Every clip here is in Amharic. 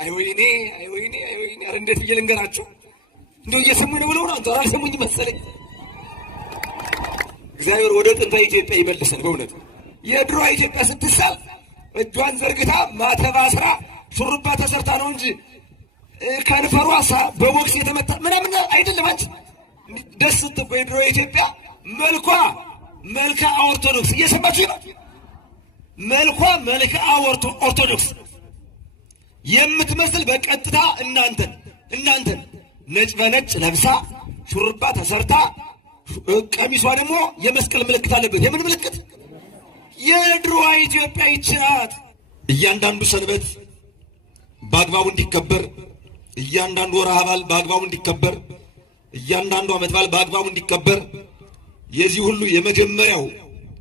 አይወይኔ አይወይኔ አይወይኔ! ኧረ እንዴት ብዬ ልንገራችሁ? እንደው እየሰሙኝ ነው ብለው ነው አንተ አልሰሙኝ መሰለኝ። እግዚአብሔር ወደ ጥንታ ኢትዮጵያ ይመልሰን። በእውነት የድሮ ኢትዮጵያ ስትሳል እጇን ዘርግታ ማተባ ስራ ሹሩባ ተሰርታ ነው እንጂ ከንፈሯ በቦክስ የተመታ ምናምን አይደለም። አንቺ ደስ ስትቆይ የድሮ ኢትዮጵያ መልኳ ኦርቶዶክስ እየሰማችሁ ነው። መልኳ ኦርቶዶክስ የምትመስል በቀጥታ እናንተን ነጭ በነጭ ለብሳ ሹሩባ ተሰርታ ቀሚሷ ደግሞ የመስቀል ምልክት አለበት። የምን ምልክት? የድሮ ኢትዮጵያ ይችላል። እያንዳንዱ ሰንበት በአግባቡ እንዲከበር፣ እያንዳንዱ ወርሃ በዓል በአግባቡ እንዲከበር፣ እያንዳንዱ ዓመት በዓል በአግባቡ እንዲከበር የዚህ ሁሉ የመጀመሪያው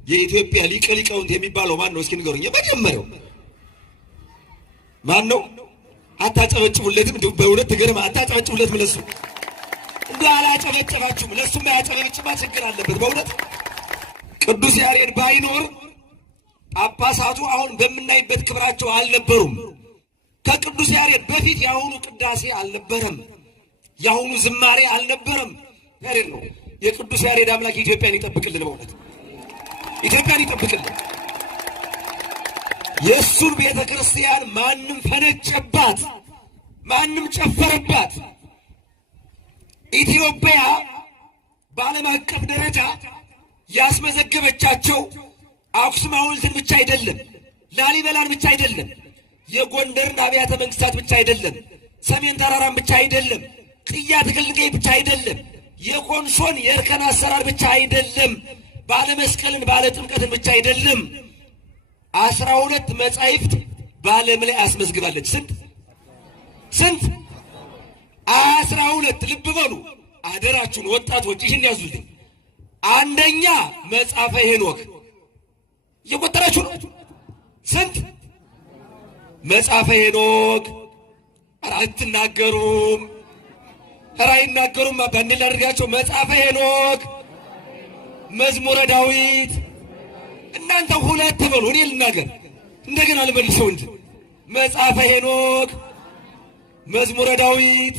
የኢትዮጵያ ሊቀ ሊቃውንት የሚባለው ማን ነው? እስኪ ንገሩኝ። የመጀመሪያው ማን ነው? አታጨበጭቡለትም? እንደው በእውነት ትገርማ። አታጨበጭቡለትም? ለሱ እንደው አላጨበጨባችሁም። ለሱም ያጨበጭባ ችግር አለበት በእውነት። ቅዱስ ያሬድ ባይኖር ጳጳሳቱ አሁን በምናይበት ክብራቸው አልነበሩም። ከቅዱስ ያሬድ በፊት የአሁኑ ቅዳሴ አልነበረም፣ የአሁኑ ዝማሬ አልነበረም። ያሬድ ነው። የቅዱስ ያሬድ አምላክ ኢትዮጵያን ይጠብቅልን፣ በእውነት ኢትዮጵያን ይጠብቅልን። የእሱን ቤተ ክርስቲያን ማንም ፈነጨባት፣ ማንም ጨፈረባት። ኢትዮጵያ በዓለም አቀፍ ደረጃ ያስመዘገበቻቸው አክሱም ሐውልትን ብቻ አይደለም፣ ላሊበላን ብቻ አይደለም፣ የጎንደርን አብያተ መንግስታት ብቻ አይደለም፣ ሰሜን ተራራን ብቻ አይደለም፣ ቅያ ትክልንገይ ብቻ አይደለም፣ የኮንሶን የእርከን አሰራር ብቻ አይደለም፣ ባለመስቀልን ባለ ጥምቀትን ብቻ አይደለም። 12 መጻሕፍት በዓለም ላይ አስመዝግባለች። ስንት? 12። ልብ በሉ አደራችሁን ወጣቶች፣ ይህን ያዙልኝ። አንደኛ መጽሐፈ ሄኖክ እየቆጠራችሁ ነው። ስንት? መጽሐፈ ሄኖክ። ኧረ አትናገሩም፣ ኧረ አይናገሩም። ባንድላ አድርጋቸው። መጽሐፈ ሄኖክ፣ መዝሙረ ዳዊት። እናንተ ሁለት በሉ፣ እኔ ልናገር እንደገና ልመልሰው እንጂ። መጽሐፈ ሄኖክ፣ መዝሙረ ዳዊት፣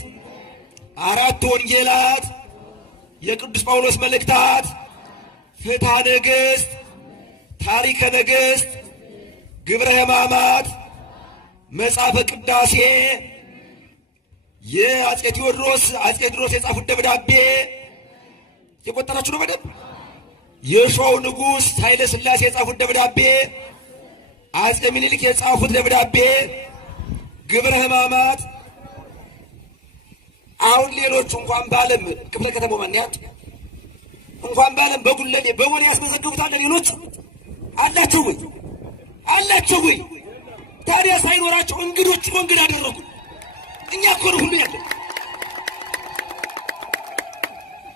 4 ወንጌላት፣ የቅዱስ ጳውሎስ መልእክታት፣ ፍትሐ ነገሥት፣ ታሪከ ነገሥት፣ ግብረ ሕማማት፣ መጽሐፈ ቅዳሴ፣ የአፄ ቴዎድሮስ የጻፉት ደብዳቤ። የቆጠራችሁ ነው በደንብ። የሸዋው ንጉሥ ኃይለ ሥላሴ የጻፉት ደብዳቤ፣ አፄ ምኒልክ የጻፉት ደብዳቤ፣ ግብረ ሕማማት። አሁን ሌሎቹ እንኳን በዓለም ክፍለ ከተማው ማንያት እንኳን በዓለም በጉለሌ በወሬ ያስመዘግቡታል። ሌሎች አላቸው ወይ? ታዲያ ሳይኖራቸው እንግዶች ነው እንግዳ አደረጉ። እኛ እኮ ነው ሁሉ ያለ።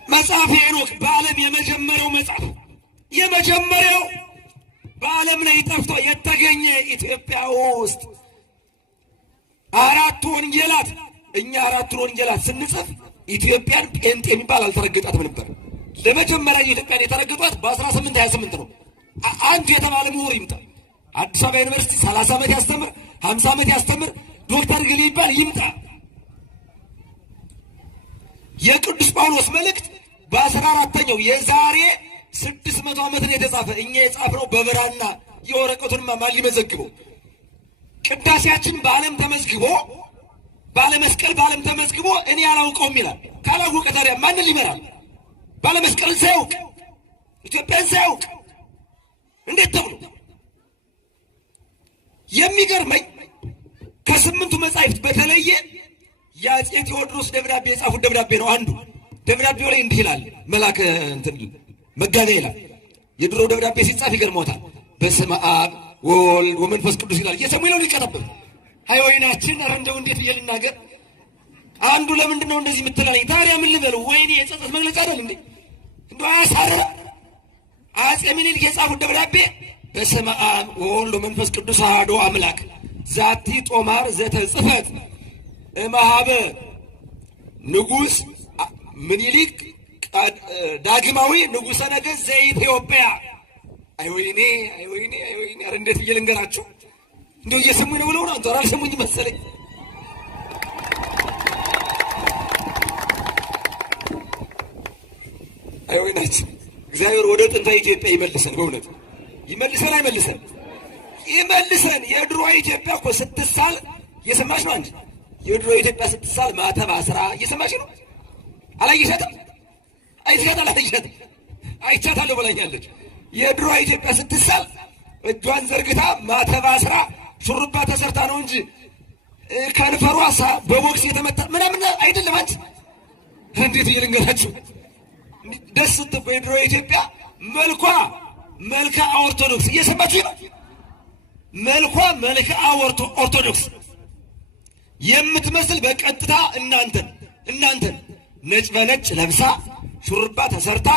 መጽሐፈ ሄኖክ በዓለም የመጀመሪያው መጽሐፍ፣ የመጀመሪያው በዓለም ላይ ጠፍቶ የተገኘ ኢትዮጵያ ውስጥ 4 ወንጌላት። እኛ 4 ወንጌላት ስንጽፍ ኢትዮጵያን ጴንጤ የሚባል አልተረገጣትም ነበር። ለመጀመሪያ ኢትዮጵያን የተረገጧት በ1828 ነው። አንድ የተባለ ምሁር ይምጣ፣ አዲስ አበባ ዩኒቨርሲቲ 30 ዓመት ያስተምር 50 ዓመት ያስተምር ዶክተር ግሊ ይባል ይምጣ። የቅዱስ ጳውሎስ መልእክት በ14ኛው የዛሬ 600 ዓመት ነው የተጻፈ። እኛ የጻፍነው በብራና። የወረቀቱንማ ማን ሊመዘግበው? ቅዳሴያችን በዓለም ተመዝግቦ ባለመስቀል በዓለም ተመዝግቦ እኔ አላውቀውም ይላል። ካላወቀ ታዲያ ማንን ሊመራል? ባለመስቀልን ሳያውቅ ኢትዮጵያን ሳያውቅ እንዴት ተብሎ? የሚገርመኝ ከ8ቱ መጻሕፍት በተለየ የአፄ ቴዎድሮስ ደብዳቤ የጻፉት ደብዳቤ ነው አንዱ። ደብዳቤው ላይ እንዲህ ይላል። መላከ መጋቢያ ይላል። የድሮ ደብዳቤ ሲጻፍ ይገርሞታል። በስመ አብ ወወልድ ወመንፈስ ቅዱስ ይላል። እየሰሙ ይለው ሊቀጠበብ አይ ወይናችን። ኧረ እንደው እንዴት ብዬ ልናገር? አንዱ ለምንድን ነው እንደዚህ የምትላለኝ? ታዲያ ምን ልበለው? ወይኔ የጸጸት መግለጫ አይደል እንዴ? እንደው አያሳርም? አፄ ምኒልክ የጻፉት ደብዳቤ በስመ አብ ወወልድ ወመንፈስ ቅዱስ አሐዱ አምላክ ዛቲ ጦማር ዘተጽፈት እምኀበ ንጉሥ ምኒልክ ዳግማዊ ንጉሠ ነገሥት ዘኢትዮጵያ። አይ ወይኔ! ኧረ እንዴት ብዬ ልንገራችሁ? እንደው እየሰሙኝ ነው ብለው ነው አንተ አልሰሙኝ መሰለኝ። እግዚአብሔር ወደ ጥንታ ኢትዮጵያ ይመልሰን። በእውነት ይመልሰን። አይመልሰን? ይመልሰን። የድሮ ኢትዮጵያ እኮ ስትሳል እየሰማሽ ነው። አንቺ የድሮ ኢትዮጵያ ስትሳል ማተብ አስራ እየሰማሽ ነው። አላየሻትም? አይተሻታል? አላየሻትም? አይቻታለሁ ብላኛለች። የድሮ ኢትዮጵያ ስትሳል እጇን ዘርግታ ማተብ አስራ ሹሩባ ተሰርታ ነው እንጂ ከንፈሯ በቦክስ የተመታ ምናምን አይደለም። አንቺ እንዴት እየልንገራችሁ ደስ ስትቆ የድሮ ኢትዮጵያ መልኳ ኦርቶዶክስ እየሰማችሁ ነው። መልኳ ኦርቶዶክስ የምትመስል በቀጥታ እናንተን ነጭ በነጭ ለብሳ ሹርባ ተሰርታ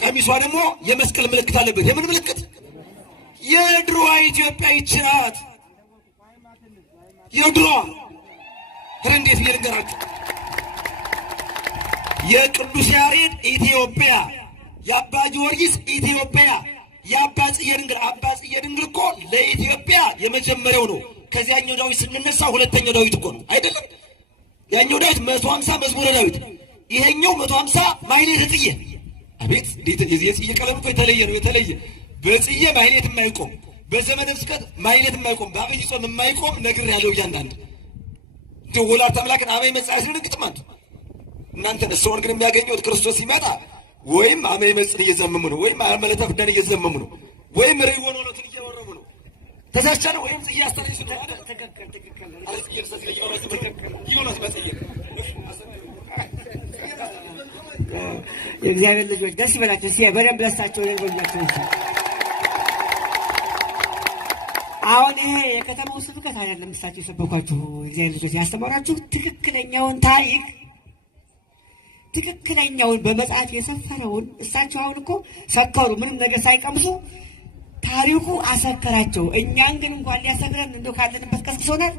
ቀሚሷ ደግሞ የመስቀል ምልክት አለበት። የምን ምልክት? የድሮ ኢትዮጵያ ይችናት። የድሮ እንዴት እየልንገራችሁ የቅዱስ ያሬድ ኢትዮጵያ፣ የአባ ጊዮርጊስ ኢትዮጵያ፣ የአባ ጽጌ ድንግል እኮ ለኢትዮጵያ የመጀመሪያው ነው። ከዚያኛው ዳዊት ስንነሳ ሁለተኛው ዳዊት እኮ ነው አይደለም? ያኛው ዳዊት 150 መዝሙረ ዳዊት፣ ይሄኛው 150 ማኅሌተ ጽጌ። አቤት የጽጌ ቀለም እኮ የተለየ ነው። የተለየ በጽጌ ማኅሌት የማይቆም በዘመነ ስብከት ማኅሌት የማይቆም በአብይ ጾም የማይቆም ነግር ያለው እያንዳንድ እንደ ወላዲተ አምላክን አመይ መጽአ ያስደነግጥም አንተ እናንተ ሰውን ግን የሚያገኘው ክርስቶስ ሲመጣ ወይም አመይ መጽን እየዘመሙ ነው፣ ወይም አመለተ ፍዳን እየዘመሙ ነው፣ ወይም ርይወን ወለቱን እየወረሙ ነው። ተሳቻ ነው ወይም ጽጌ ያስተርይሱ ነው። ተከከል የእግዚአብሔር ልጆች ደስ ይበላችሁ። እስኪ በደንብ ደስታቸው ይልጎላችሁ። አሁን ይሄ የከተማው ስብከት አይደለም። እሳቸው የሰበኳችሁ የእግዚአብሔር ልጆች ያስተማራችሁ ትክክለኛውን ታሪክ ትክክለኛውን በመጽሐፍ የሰፈረውን እሳቸው አሁን እኮ ሰከሩ፣ ምንም ነገር ሳይቀምሱ ታሪኩ አሰከራቸው። እኛን ግን እንኳን ሊያሰክረን እንደው ካለንበት ቀስቅሶናል።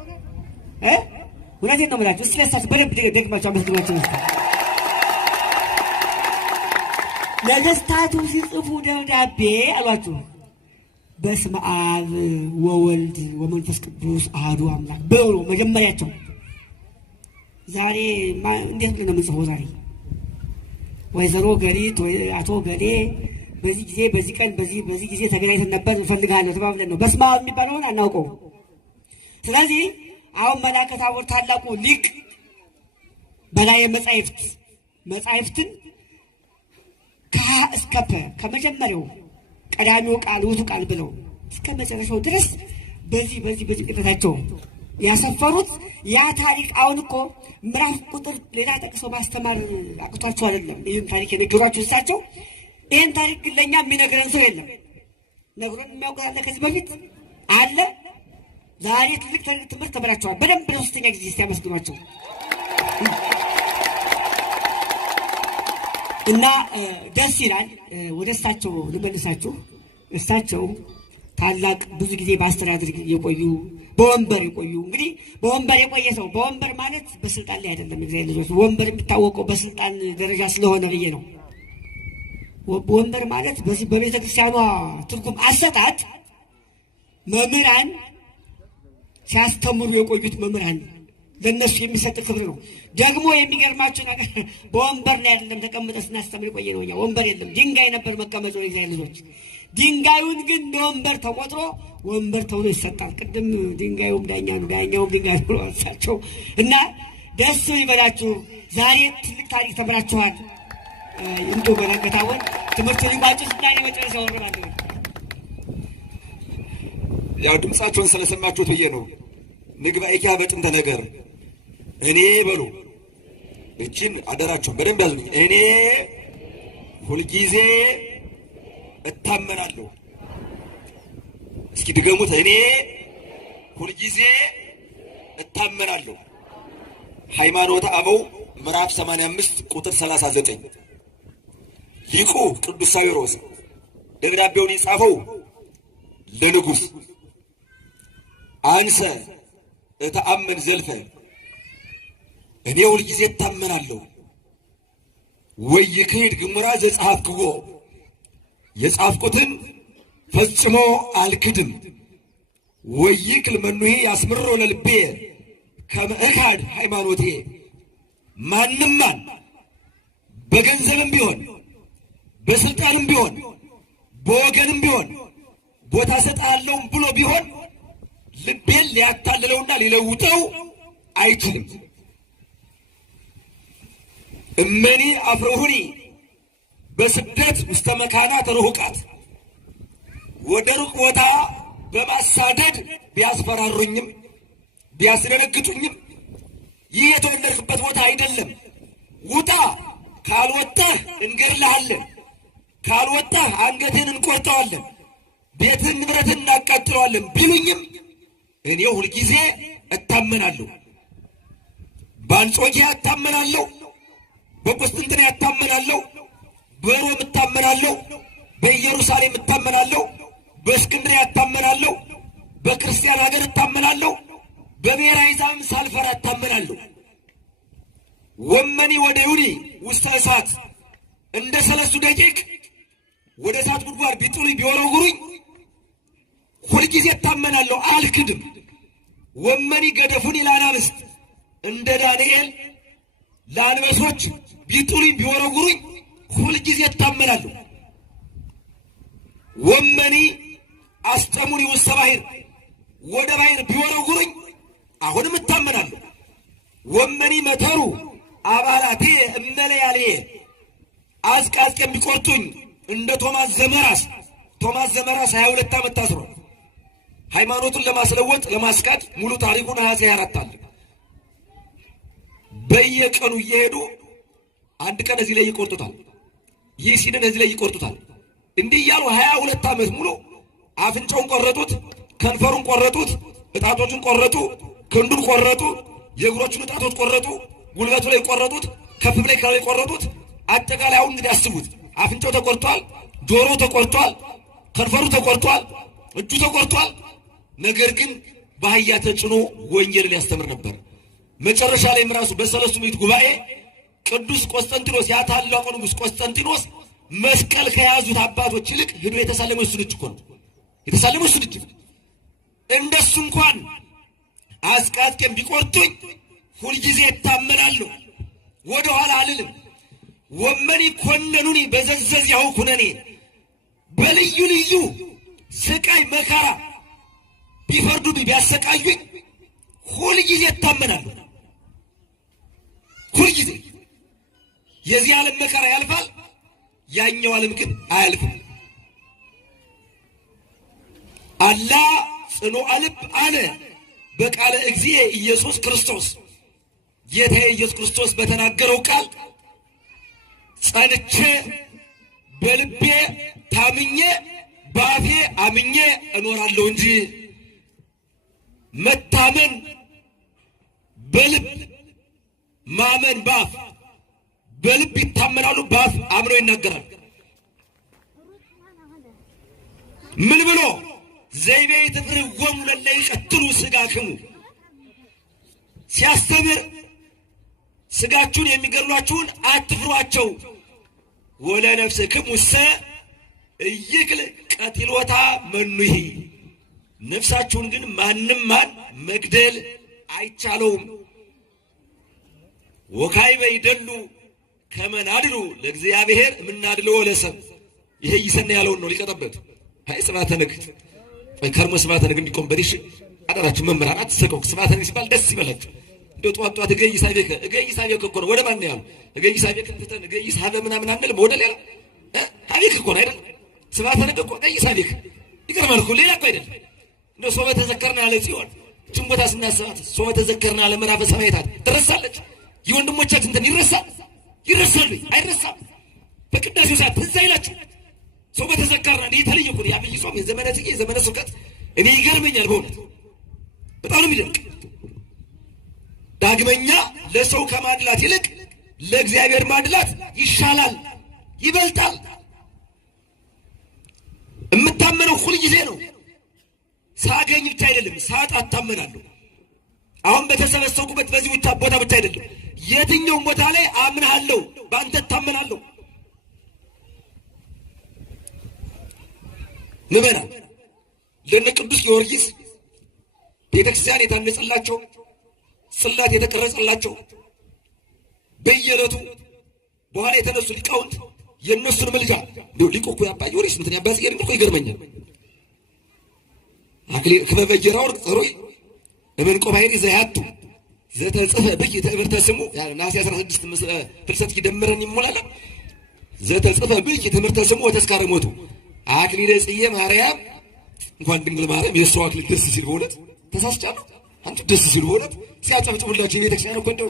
እውነቴን ነው የምላችሁ። እስኪ ለእሳቸው በደንብ ደግማቸው አመስግኗቸው። ነገሥታቱ ሲጽፉ ደብዳቤ አሏችሁ በስመ አብ ወወልድ ወመንፈስ ቅዱስ አሐዱ አምላክ ብለው ነው መጀመሪያቸው። ዛሬ እንዴት ብለን ነው የምንጽፈው? ዛሬ ወይዘሮ ገሪት ወይ አቶ ገሌ በዚህ ጊዜ በዚህ ቀን በዚህ ጊዜ ተገናኝተን ነበር እንፈልጋለሁ ተባብለን ነው። በስመ አብ የሚባለውን አናውቀውም። ስለዚህ አሁን መልአከ ታቦር ታላቁ ሊቅ በላይ መጻሕፍትን ከሀ እስከ ፐ ከመጀመሪያው ቀዳሚው ቃል ውእቱ ቃል ብለው እስከ መጨረሻው ድረስ በዚህ ቅጠታቸው ያሰፈሩት ያ ታሪክ። አሁን እኮ ምዕራፍ ቁጥር ሌላ ጠቅሰው ማስተማር አቅቷቸው አይደለም ይህን ታሪክ የነገሯቸው እሳቸው። ይህን ታሪክ ግን ለእኛ የሚነግረን ሰው የለም። ነግሮን የሚያውቁት አለ ከዚህ በፊት አለ። ዛሬ ትልቅ ትምህርት ተምራቸዋል። በደንብ ለሶስተኛ ጊዜ ሲያመስግኗቸው እና ደስ ይላል። ወደ እሳቸው ልመልሳችሁ። እሳቸው ታላቅ ብዙ ጊዜ በአስተዳደር የቆዩ በወንበር የቆዩ እንግዲህ በወንበር የቆየ ሰው በወንበር ማለት በስልጣን ላይ አይደለም። እግዚአብሔር ልጆች ወንበር የሚታወቀው በስልጣን ደረጃ ስለሆነ ብዬ ነው። ወንበር ማለት በዚህ በቤተ ክርስቲያኗ ትርጉም አሰጣጥ መምህራን ሲያስተምሩ የቆዩት መምህራን ለነሱ የሚሰጥ ክብር ነው። ደግሞ የሚገርማችሁ ነገር በወንበር ላይ አይደለም ተቀምጠን ስናስተምር የቆየ ነው። እኛ ወንበር የለም ድንጋይ ነበር መቀመጫው የእግዚአብሔር ልጆች። ድንጋዩን ግን በወንበር ተቆጥሮ ወንበር ተብሎ ይሰጣል። ቅድም ድንጋዩም ዳኛ ነው ዳኛውም ድንጋይ ብሎ አንሳቸው እና ደስ ይበላችሁ። ዛሬ ትልቅ ታሪክ ተምራችኋል። ይምጡ በረከታውን ትምህርት ሊባችሁ ስናኔ መጨረሻ ወረባለ ያው ድምፃቸውን ስለሰማችሁት ብዬ ነው። ንግባኤኪ በጥንተ ነገር እኔ በሉ እችን አደራችሁን በደንብ ያዙ። እኔ ሁልጊዜ እታመናለሁ። እስኪ ድገሙት። እኔ ሁልጊዜ እታመናለሁ። ሃይማኖተ አበው ምዕራፍ 85 ቁጥር 39 ሊቁ ቅዱስ ሳዊሮስ ደብዳቤውን የጻፈው ለንጉሥ አንሰ እተአመን ዘልፈ እኔ ሁልጊዜ እታመናለሁ። ወይክህድ ግሙራ ዘጸሐፍክዎ የጻፍኩትን ፈጽሞ አልክድም። ወይክል መኑሄ ያስምሮ ለልቤ ከመ እካድ ሃይማኖቴ ማንም በገንዘብም ቢሆን በስልጣንም ቢሆን በወገንም ቢሆን ቦታ ሰጣለሁ ብሎ ቢሆን ልቤን ሊያታልለውና ሊለውጠው አይችልም። እመኒ አፍርሁኒ በስደት ውስተ መካናት ርሑቃት፣ ወደ ሩቅ ቦታ በማሳደድ ቢያስፈራሩኝም ቢያስደነግጡኝም ይህ የተወለድክበት ቦታ አይደለም፣ ውጣ፣ ካልወጣህ እንገድልሃለን፣ ካልወጣህ አንገትህን እንቆርጠዋለን፣ ቤትህን ንብረትህን እናቃጥለዋለን ቢሉኝም እኔ ሁልጊዜ እታመናለሁ። በአንጾኪያ እታመናለሁ፣ በቁስጥንጥንያ እታመናለሁ፣ በሮም እታመናለሁ፣ በኢየሩሳሌም እታመናለሁ፣ በእስክንድርያ እታመናለሁ፣ በክርስቲያን ሀገር እታመናለሁ፣ በብሔረ አሕዛብም ሳልፈራ እታመናለሁ። ወመኒ ወደ ይሁኒ ውስተ እሳት፣ እንደ 3 ደቂቅ ወደ እሳት ጉድጓድ ቢጥሉኝ ቢወረውሩኝ ሁልጊዜ እታመናለሁ፣ አልክድም። ወመኒ ገደፉኒ ለአናብስት፣ እንደ ዳንኤል ለአንበሶች ቢጥሉኝ ቢወረውሩኝ ሁልጊዜ እታመናለሁ። ወመኒ አስጠሙኒ ውስተ ባሕር፣ ወደ ባሕር ቢወረውሩኝ አሁንም እታመናለሁ። ወመኒ መተሩ አባላቴ እመለያልየ፣ አዝቃዝቄም ቢቆርጡኝ እንደ ቶማስ ዘመራስ። ቶማስ ዘመራስ 22 ዓመት ታስሯል። ሃይማኖቱን ለማስለወጥ ለማስካድ ሙሉ ታሪኩን 24 አለ። በየቀኑ እየሄዱ አንድ ቀን እዚህ ላይ ይቆርጡታል፣ ይህ ሲንን እዚህ ላይ ይቆርጡታል። እንዲህ እያሉ 22 ዓመት ሙሉ አፍንጫውን ቆረጡት፣ ከንፈሩን ቆረጡት፣ እጣቶቹን ቆረጡ፣ ክንዱን ቆረጡ፣ የእግሮቹን እጣቶች ቆረጡ፣ ጉልበቱ ላይ ቆረጡት፣ ከፍ ላይ ከላይ ቆረጡት። አጠቃላይ አሁን እንግዲህ አስቡት፣ አፍንጫው ተቆርጧል፣ ጆሮ ተቆርጧል፣ ከንፈሩ ተቆርጧል፣ እጁ ተቆርጧል። ነገር ግን በአህያ ተጭኖ ወንጌልን ያስተምር ነበር። መጨረሻ ላይም ራሱ በሰለስቱ ምዕት ጉባኤ ቅዱስ ቆስጠንጢኖስ ያ ታላቁ ንጉሥ ቆስጠንጢኖስ መስቀል ከያዙት አባቶች ይልቅ ሄዶ የተሳለመው እሱን እጅ እኮ ነው። የተሳለመው እሱን እጅ። እንደሱ እንኳን አስቃጥቄም ቢቆርጡኝ ሁልጊዜ እታመናለሁ፣ ወደ ኋላ አልልም። ወመኒ ኮነኑኒ በዘዘዚያሁ ኩነኔ፣ በልዩ ልዩ ስቃይ መከራ ቢፈርዱብኝ ቢያሰቃዩኝ ሁልጊዜ እታመናለሁ። ሁልጊዜ የዚህ ዓለም መከራ ያልፋል፣ ያኛው ዓለም ግን አያልፍም። አላ ጽኑዐ ልብ አነ በቃለ እግዚእ ኢየሱስ ክርስቶስ፣ ጌታዬ ኢየሱስ ክርስቶስ በተናገረው ቃል ጸንቼ በልቤ ታምኜ በአፌ አምኜ እኖራለሁ እንጂ መታመን በልብ ማመን በአፍ፣ በልብ ይታመናሉ፣ በአፍ አምነው ይናገራል። ምን ብሎ ዘይቤ ትፍርዎሙ ለእለ ይቀትሉ ሥጋክሙ፣ ሲያስተምር ሥጋችሁን የሚገድሏችሁን አትፍሯቸው። ወለነፍስክሙሰ ኢይክል ቀቲሎታ መኑሂ፣ ነፍሳችሁን ግን ማንም ማን መግደል አይቻለውም። ወካዕበ ይደሉ ከመ ናድሉ ለእግዚአብሔር እምናድልዎ ለሰብ፣ ይሄ ይሰና ያለውን ነው ሊቀጠበት። አይ ስብሐተ ነግህ ከርሞ ስብሐተ ነግህ እንዲቆምበት ይሽ አደራችሁ መምህራን አትሰቀው። ስብሐተ ነግህ ሲባል ደስ ይበላችሁ። እንደው ጧት ጧት እገይሳቤከ እኮ ነው። ወደ ማን ያሉ እገይሳቤከ ትተን እገይሳበ ምናምን አንልም። ወደ ሌላ ሀቤክ እኮ ነው አይደል? ስብሐተ ነግህ እኮ እገይሳቤከ ይገርማል እኮ ሌላ እኮ አይደለም። እንደው ሶበ ተዘከርና ያለ ጽዮን እችን ቦታ ስናስባት ሶበ ተዘከርና ያለ ምዕራፈ ሰማዕታት ትረሳለች። የወንድሞቻችን እንትን ይረሳል? ይረሳል? አይረሳም። በቅዳሴው ሰዓት ትዝ አይላችሁ? ሶበ ተዘከርና እንዲህ የተለየ እኮ የዐቢይ ጾም የዘመነ ጽጌ የዘመነ ስብከት እኔ ይገርመኛል በእውነት በጣም ነው የሚደንቅ። ዳግመኛ ለሰው ከማድላት ይልቅ ለእግዚአብሔር ማድላት ይሻላል፣ ይበልጣል። የምታመነው ሁል ጊዜ ነው። ሳገኝ ብቻ አይደለም፣ ሳጣ እታመናለሁ። አሁን በተሰበሰብኩበት በዚህ ቦታ ብቻ አይደለም፣ የትኛውም ቦታ ላይ አምናለሁ፣ በአንተ እታመናለሁ። ምዕመናን ለነ ቅዱስ ጊዮርጊስ ቤተክርስቲያን የታነጸላቸው ጽላት የተቀረጸላቸው በየዕለቱ በኋላ የተነሱ ሊቃውንት የእነሱን ምልጃ እንደው ሊቁ እኮ ያባ ጊዮርጊስ እንትን ያባ ጽጌረዳ እኮ ይገርመኛል። አክሊል ክበበ ጌራወርቅ ጽሩይ እምዕንቆ ባሕሪ ዘያቱ ዘተጽፈ ብኪ ትዕብርተ ስሙ ነሐሴ 16 ፍልሰት ይደምረን ይሞላል። ዘተጽፈ ብኪ ትምህርተ ስሙ ወተስካረ ሞቱ አክሊለ ጽጌ ማርያም። እንኳን ድንግል ማርያም የእሷ አክሊል ደስ ሲል በእውነት ተሳስቻለሁ። አንቺ ደስ ሲል በእውነት ሲያጨብጭቡላችሁ የቤተክርስቲያን እኮ እንደው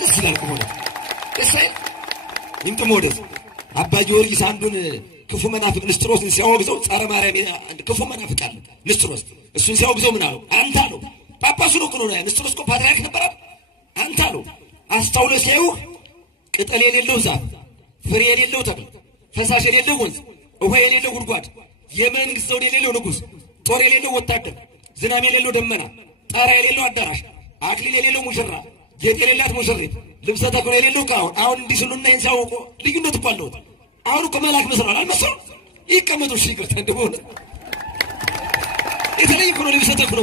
ደስ ይላል። ከሆነ ደስ አይል ይንጥሞ ወደት አባ ጊዮርጊስ አንዱን ክፉ መናፍቅ ንስጥሮስን ሲያወግዘው ጸረ ማርያም ክፉ መናፍቅ አለ ንስጥሮስ። እሱን ሲያወግዘው ምን አለው? አንተ አለው ጳጳሱ ነው ነው ንስጥሮስ እኮ ፓትርያርክ ነበር። አንተ አለው አስተውሎ ሲያዩህ ቅጠል የሌለው ዛፍ፣ ፍሬ የሌለው ተክል፣ ፈሳሽ የሌለው ወንዝ፣ ውሃ የሌለው ጉድጓድ፣ የመንግስት ዘውድ የሌለው ንጉሥ፣ ጦር የሌለው ወታደር፣ ዝናብ የሌለው ደመና፣ ጣሪያ የሌለው አዳራሽ፣ አክሊል የሌለው ሙሽራ፣ ጌጥ የሌላት ሙሽሪት፣ ልብሰ ተክህኖ የሌለው ካህን። አሁን እንዲህ ስሉና ይህን ሲያውቁ ልዩነት እኮ አለውት። አሁን እኮ መልአክ መስሏል አልመሰሉም? ይቀመጡ እሺ፣ ይቅርታ እንደሆነ የተለየ እኮ ነው ልብሰ ተክህኖ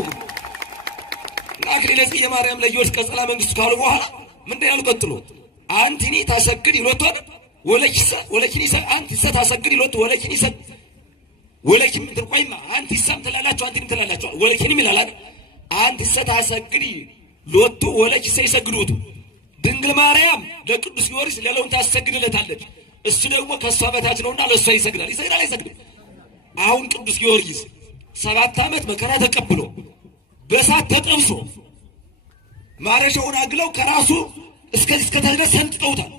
አክሊለ ጽጌ ማርያም ለጊዮርጊስ ቀጸላ መንግስቱ ካሉ በኋላ ምንድን ያሉ ቀጥሎ አንቲኒ ታሰግድ ይሎቷል ወለኪኒሰ አንቲሰ ታሰግድ ይሎት ወለኪኒሰ ወለኪም ትቆይማ አንቲሰም ትላላችሁ አንቲም ትላላችሁ ወለኪንም ይላል። አንቲሰ ታሰግድ ሎቱ ወለኪሰ ይሰግዱቱ ድንግል ማርያም ለቅዱስ ጊዮርጊስ ሌላውን ታሰግድለታለች። እሱ ደግሞ ከሷ በታች ነውና ለሷ ይሰግዳል። ይሰግዳል አይሰግድም? አሁን ቅዱስ ጊዮርጊስ 7 ዓመት መከራ ተቀብሎ በእሳት ተጠብሶ ማረሻውን አግለው ከራሱ እስከዚህ እስከተድረስ ሰንጥቀውታል።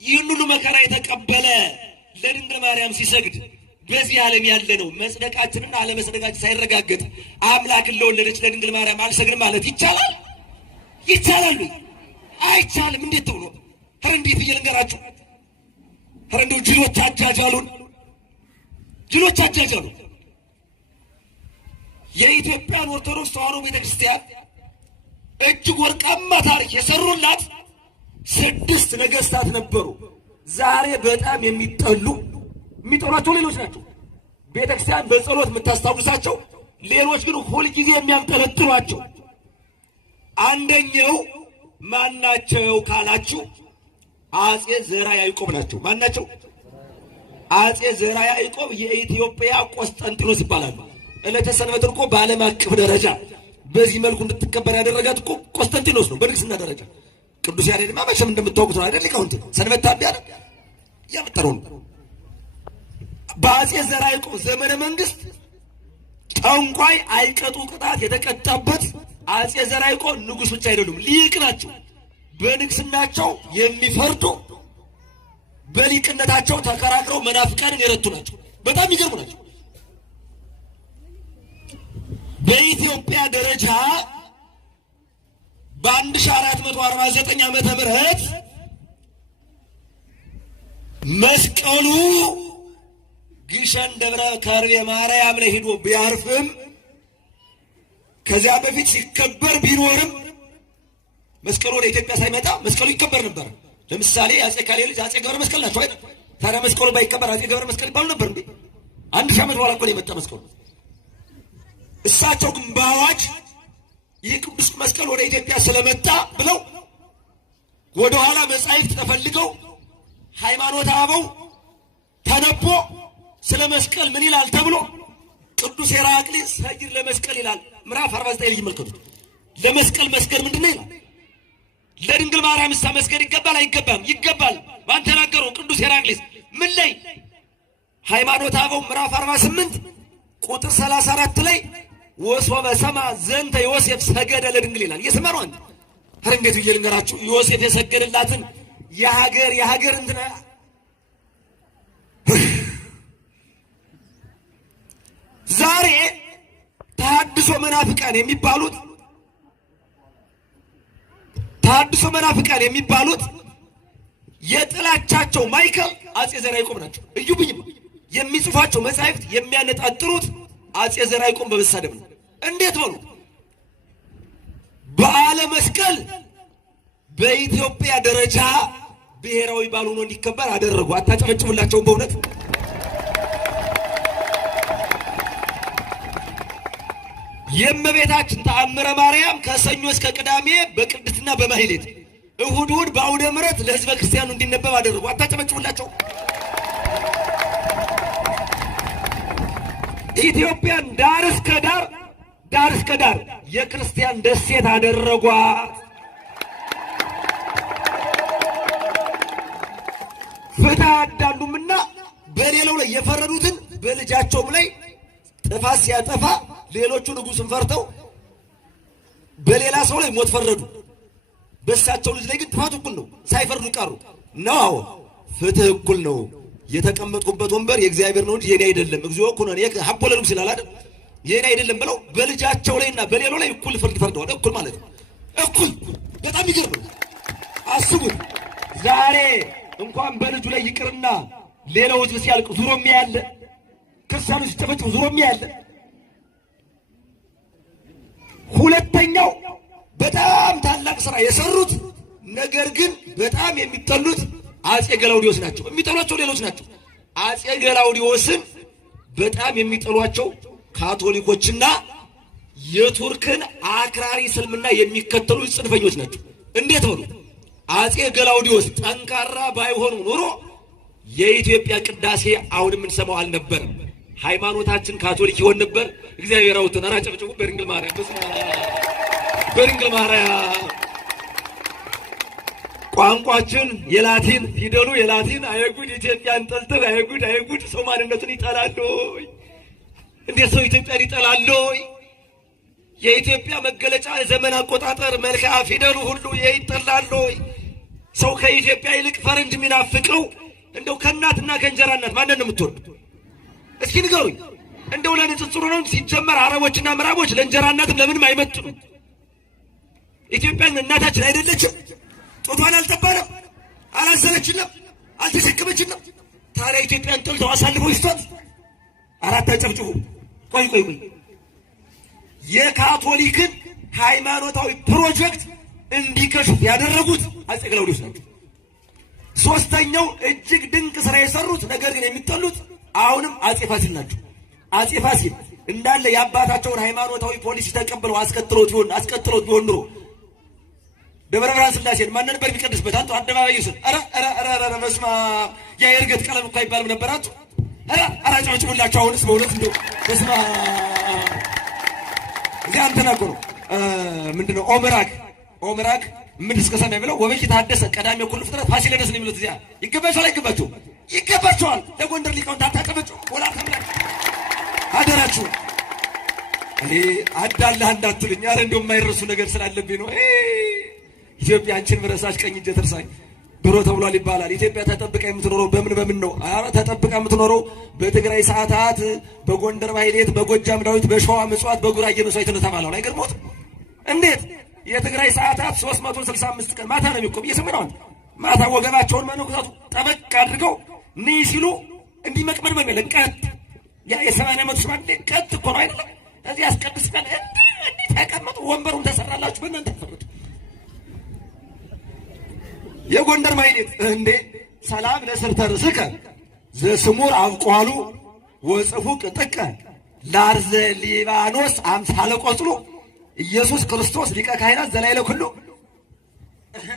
ይህን ሁሉ መከራ የተቀበለ ለድንግል ማርያም ሲሰግድ በዚህ ዓለም ያለ ነው መጽደቃችንና አለመጽደቃችን ሳይረጋገጥ አምላክን ለወለደች ለድንግል ማርያም አልሰግድም ማለት ይቻላል? ይቻላል? አይቻልም። እንዴት ተብሎ ኧረ እንዴት ብዬ ልንገራችሁ? ኧረ እንደው ጅሎች አጃጃሉን፣ ጅሎች አጃጃሉ። የኢትዮጵያን ኦርቶዶክስ ተዋሕዶ ቤተክርስቲያን እጅግ ወርቃማ ታሪክ የሰሩላት 6 ነገስታት ነበሩ። ዛሬ በጣም የሚጠሏቸው ሌሎች ናቸው። ቤተክርስቲያን በጸሎት የምታስታውሳቸው፣ ሌሎች ግን ሁልጊዜ የሚያንጠለጥሏቸው። አንደኛው ማናቸው ካላችሁ አጼ ዘርዓ ያዕቆብ ናቸው። ማናቸው? አጼ ዘርዓ ያዕቆብ የኢትዮጵያ ቆስጠንጢኖስ ይባላሉ። ዕለተ ሰንበትን እኮ በዓለም አቀፍ ደረጃ በዚህ መልኩ እንድትከበር ያደረጋት እኮ ቆስጠንጢኖስ ነው፣ በንግስና ደረጃ። ቅዱስ ያሬድማ መቼም እንደምታወቁት ነው አይደል? ሊቃውንት ሰንበት ታዲያ ያመጣው ነው። በአጼ ዘርዓ ያዕቆብ ዘመነ መንግስት ጠንቋይ አይቀጡ ቅጣት የተቀጣበት አጼ ዘርዓ ያዕቆብ ንጉሥ ብቻ አይደሉም፣ ሊቅ ናቸው። በንግስናቸው የሚፈርዱ በሊቅነታቸው ተከራክረው መናፍቃንን የረቱ ናቸው። በጣም ይገርሙ ናቸው። በኢትዮጵያ ደረጃ በ1449 ዓመተ ምህረት መስቀሉ ግሸን ደብረ ከርቤ ማርያም ላይ ሄዶ ቢያርፍም ከዚያ በፊት ሲከበር ቢኖርም መስቀሉ ወደ ኢትዮጵያ ሳይመጣ መስቀሉ ይከበር ነበር። ለምሳሌ አጼ ካሌ ልጅ አጼ ገብረ መስቀል ናቸው አይደል? ታዲያ መስቀሉ ባይከበር አጼ ገብረ መስቀል ይባሉ ነበር እንዴ? 1000 ዓመት በኋላ እኮ ነው የመጣ መስቀሉ። እሳቸው ግን በአዋጅ ይህ ቅዱስ መስቀል ወደ ኢትዮጵያ ስለመጣ ብለው ወደኋላ መጻሕፍት ተፈልገው ሃይማኖተ አበው ተነቦ ስለ መስቀል ምን ይላል ተብሎ ቅዱስ ሄራቅሊስ ሰጊድ ለመስቀል ይላል። ምዕራፍ 49 ላይ ይመልከቱት። ለመስቀል መስገድ ምንድነው ይላል። ለድንግል ማርያም እሳ መስገድ ይገባል አይገባም? ይገባል። ማን ተናገረው? ቅዱስ ሄራቅሊስ። ምን ላይ? ሃይማኖተ አበው ምዕራፍ 48 ቁጥር 34 ላይ ወሶበ ሰማ ዘንተ ዮሴፍ ሰገደ ለድንግል ይላል። የሰማነው አንተ ኧረ እንዴት ብዬ ልንገራችሁ? ዮሴፍ የሰገደላትን የሀገር እንትና ዛሬ ተሐድሶ መናፍቃን የጥላቻቸው ማዕከል አጼ ዘርዓ ያዕቆብ ናቸው። እዩብኝም የሚጽፏቸው መጻሕፍት የሚያነጣጥሩት አጼ ዘርዓ ያዕቆብ በመሳደብ ነው። እንዴት በሉ? በዓለ መስቀል በኢትዮጵያ ደረጃ ብሔራዊ በዓል ሆኖ እንዲከበር አደረጉ። አታጨበጭቡላቸውም? በእውነት የእመቤታችን ተአምረ ማርያም ከሰኞ እስከ ቅዳሜ በቅድስና በማሕሌት እሑድ በአውደ ምሕረት ለሕዝበ ክርስቲያኑ እንዲነበብ አደረጉ። አታጨበጭቡላቸው? ኢትዮጵያን ዳር እስከ ዳር የክርስቲያን ደሴት አደረጓት። ፍትህ አዳሉምና በሌላው ላይ የፈረዱትን በልጃቸውም ላይ ጥፋት ሲያጠፋ ሌሎቹ ንጉሥን ፈርተው በሌላ ሰው ላይ ሞት ፈረዱ። በእሳቸው ልጅ ላይ ግን ጥፋቱ እኩል ነው፣ ሳይፈርዱ ቀሩ ነው። ፍትህ እኩል ነው። የተቀመጥኩበት ወንበር የእግዚአብሔር ነው እንጂ የኔ አይደለም። እግዚኦ ኩነኔ ሀቦ ለንጉሥ ይላል አይደል? የኔ አይደለም ብለው በልጃቸው ላይና በሌላው ላይ እኩል ፍርድ ፈርደዋል። እኩል ማለት ነው፣ እኩል። በጣም ይገርም ነው። አስቡት። ዛሬ እንኳን በልጁ ላይ ይቅርና ሌላው ሕዝብ ሲያልቅ ዙሮ የሚያለ ክርስቲያኖች ሲጨፈጭፉ ዙሮ የሚያለ። ሁለተኛው በጣም ታላቅ ስራ የሰሩት ነገር ግን በጣም የሚጠሉት አጼ ገላውዲዮስ ናቸው። የሚጠሏቸው ሌሎች ናቸው። አጼ ገላውዲዮስን በጣም የሚጠሏቸው ካቶሊኮችና የቱርክን አክራሪ እስልምና የሚከተሉ ጽንፈኞች ናቸው። እንዴት ሆኑ? አጼ ገላውዲዮስ ጠንካራ ባይሆኑ ኖሮ የኢትዮጵያ ቅዳሴ አሁን የምንሰማው አልነበረም። ሃይማኖታችን ካቶሊክ ይሆን ነበር። እግዚአብሔር አውጥቶን አራጨብጭቡ። በድንግል ማርያም በድንግል ማርያም። ቋንቋችን የላቲን ፊደሉ የላቲን አይጉድ ኢትዮጵያን ጠልተው አይጉድ ሰው ማንነቱን ይጠላል። እንዴት ሰው ኢትዮጵያን ይጠላል? የኢትዮጵያ መገለጫ ዘመን አቆጣጠር መልክዓ ፊደሉ ሁሉ ይጠላል። ሰው ከኢትዮጵያ ይልቅ ፈረንጅ የሚናፍቀው እንደው ከእናትና ከእንጀራ እናት ማንን ነው የምትወድ? እስኪ ንገሩኝ። እንደው ለንጽጽሩ ነው። ሲጀመር አረቦችና ምዕራቦች ለእንጀራ እናትም ለምንም አይመጥኑ። ኢትዮጵያን እናታችን አይደለችም? ጦቷን አልጠባንም፣ አላዘለችንም፣ አልተሸከመችንም። ታዲያ ኢትዮጵያን ጠልተው አሳልፈው ይስጧት። አራት አጨብጭቡ። ቆይ የካቶሊክን ሃይማኖታዊ ፕሮጀክት እንዲከሽፍ ያደረጉት አጼ ገላውዲዮስ ናቸው። ሶስተኛው እጅግ ድንቅ ስራ የሰሩት ነገር ግን የሚጠሉት አሁንም አጼ ፋሲል ናቸው። አጼ ፋሲል እንዳለ የአባታቸውን ሃይማኖታዊ ፖሊሲ ተቀብለው አስቀጥሎት ቢሆን ኑሮ ደብረ ብርሃን ስላሴን ማን ነበር ቢቀድስበት? አንተ አደባባይ ይስል አረ በስመ አብ ያ የእርገት ቀለም እኮ አይባልም ነበር። አንተ አረ ጨብጭቡላቸው። አሁንስ በእውነት እንደው በስመ አብ እዚያ እንትን እኮ ነው ምንድነው ኦምራግ ምን እስከ ሰማይ ብለው ወበኪ ታደሰ ቀዳሚ ኩሉ ፍጥረት ፋሲለደስ ነው የሚሉት። እዚያ ይገባቸዋል አይገባቸውም? ይገባቸዋል። ለጎንደር ሊቃውንት አታቀበጩ ወላ ተምራክ አደራችሁ። እኔ አዳላህ እንዳትሉኝ። አረ እንደው የማይረሱ ነገር ስላለብኝ ነው። ኢትዮጵያ አንቺን ምረሳሽ ቀኝ እጄ ትርሳኝ ብሎ ተብሏል ይባላል። ኢትዮጵያ ተጠብቃ የምትኖረው በምን ነው? አረ ተጠብቃ የምትኖረው በትግራይ ሰዓታት፣ በጎንደር ማህሌት፣ በጎጃም ዳዊት፣ በሸዋ ምጽዋት፣ በጉራጌ መስዋዕት ነው ተባለው። አይገርሞት? እንዴት የትግራይ ሰዓታት 365 ቀን ማታ ነው የሚቆም። እየሰማነው ማታ ወገባቸውን መነኩሳቱ ጠበቅ አድርገው ንይ ሲሉ እንዲህ መቅመድመድ ነው። ቀጥ ያ የ80 ዓመት ሽማግሌ ቀጥ እኮ ነው አይደለም? እዚህ አስቀድስ ቀን እንዲህ ተቀመጡ። ወንበሩን ተሰራላችሁ በእናንተ ተፈረዱ። የጎንደር ማህሌት እንዴ ሰላም ለስርተ ርስከ ዘስሙር አብቋሉ ወጽፉ ቅጥቀ ላርዘ ሊባኖስ አምሳለ ቆጽሉ ኢየሱስ ክርስቶስ ሊቀ ካህናት ዘላይለ ኩሉ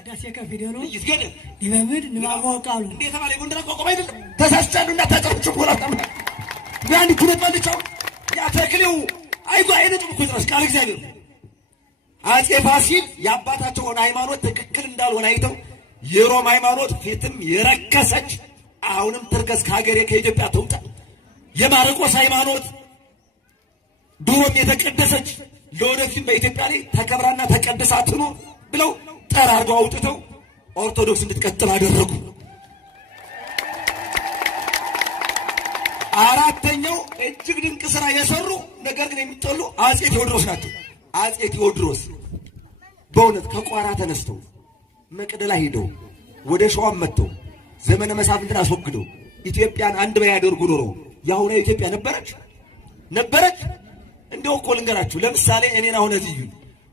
ዳሴ ከፊደሩ ይስገድ ይበምድ ንባቦ ቃሉ እንዴ ተባለ። የጎንደር ቆቆም አይደለም ተሳስቻለሁ እና ተጨርጭ ወላጣም ያን ኩነት ባልቻው ያ ተክሊው አይጓ አይነጥም እኮ ድረስ ቃል እግዚአብሔር አጼ ፋሲል የአባታቸውን ሃይማኖት ትክክል እንዳልሆነ አይተው የሮም ሃይማኖት ፊትም የረከሰች አሁንም ትርከስ ከሀገሬ ከኢትዮጵያ ትውጣ፣ የማርቆስ ሃይማኖት ድሮም የተቀደሰች ለወደፊት በኢትዮጵያ ላይ ተከብራና ተቀድሳ ትኑር ብለው ጠራርገው አውጥተው ኦርቶዶክስ እንድትቀጥል አደረጉ። አራተኛው እጅግ ድንቅ ስራ የሰሩ ነገር ግን የሚጠሉ አጼ ቴዎድሮስ ናቸው። አጼ ቴዎድሮስ በእውነት ከቋራ ተነስተው መቅደላ ሄደው ወደ ሸዋም መጥተው ዘመነ መሳፍንትን አስወግደው ኢትዮጵያን አንድ ላይ ያደርጉ ኖሮ የአሁኗ ኢትዮጵያ ነበረች። እንደው እኮ ልንገራችሁ፣ ለምሳሌ እኔን አሁን እዚህ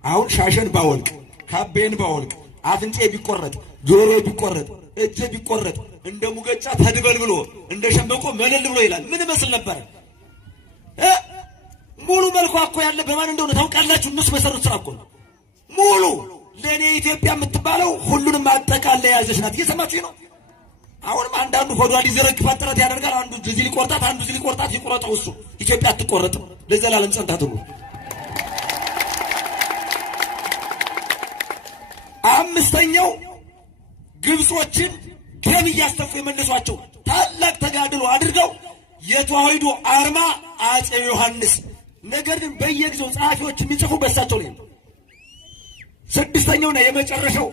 አሁን ሻሸን ባወልቅ፣ ካቤን ባወልቅ፣ አፍንጬ ቢቆረጥ፣ ጆሮ ቢቆረጥ፣ እጄ ቢቆረጥ እንደ ሙገጫ ተድበል ብሎ እንደ ሸምበቆ መለል ብሎ ይላል። ምን መስል ነበር? ሙሉ መልኳ እኮ ያለ በማን እንደሆነ ታውቃላችሁ? እነሱ መሰሩት ስራ እኮ ነው ሙሉ። ለእኔ ኢትዮጵያ የምትባለው ሁሉንም አጠቃላይ የያዘች ናት። እየሰማችሁ ነው? አሁንም አንዳንዱ ሆዷ ሊዘረግፋት ጥረት ያደርጋል። አንዱ እዚህ ሊቆርጣት፣ አንዱ እዚህ ሊቆርጣት፣ ይቆረጠው እሱ። ኢትዮጵያ አትቆረጥም፣ ለዘላለም ጸንታ ትኑር። አምስተኛው ግብጾችን ደም እያስተፉ የመለሷቸው ታላቅ ተጋድሎ አድርገው የተዋሕዶ አርማ አፄ ዮሐንስ። ነገር ግን በየጊዜው ጸሐፊዎች የሚጽፉ በሳቸው ላይ ነው። ስድስተኛውና የመጨረሻው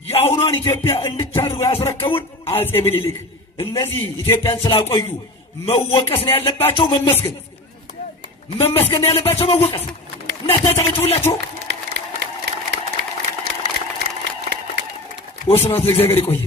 የአሁኗን ኢትዮጵያ እንድታድርጉ ያስረከቡን አፄ ምኒልክ። እነዚህ ኢትዮጵያን ስላቆዩ መወቀስ ነው ያለባቸው፣ መመስገን ነው ያለባቸው፣ መወቀስ። እናታጨበጭቡላችሁ። ወስብሐት ለእግዚአብሔር። ይቆይ።